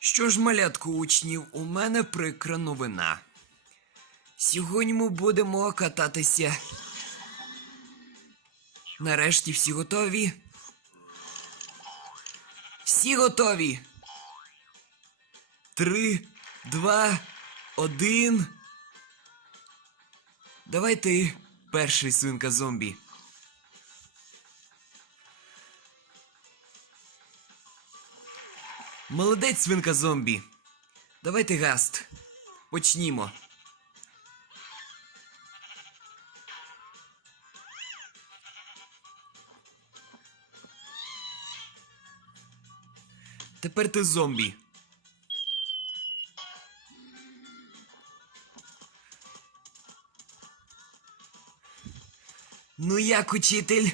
Що ж, малятку учнів, у мене прикра новина. Сьогодні ми будемо кататися. Нарешті всі готові. Всі готові. Три, два, один. Давай ти, перший свинка зомбі. Молодець, свинка зомбі. Давайте гаст. Почнімо. Тепер ти зомбі. Ну як, учитель?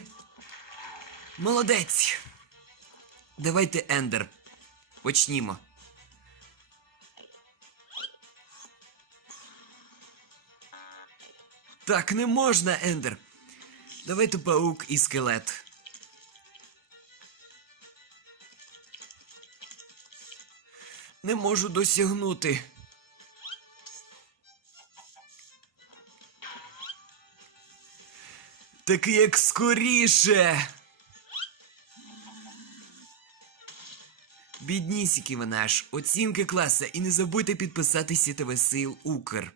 Молодець. Давайте Ендер. Почнімо. Так не можна, Ендер. Давайте паук і скелет. Не можу досягнути. Так як скоріше. Біднісіки ви наш, оцінки класа і не забудьте підписатися ТВ Сил Укр.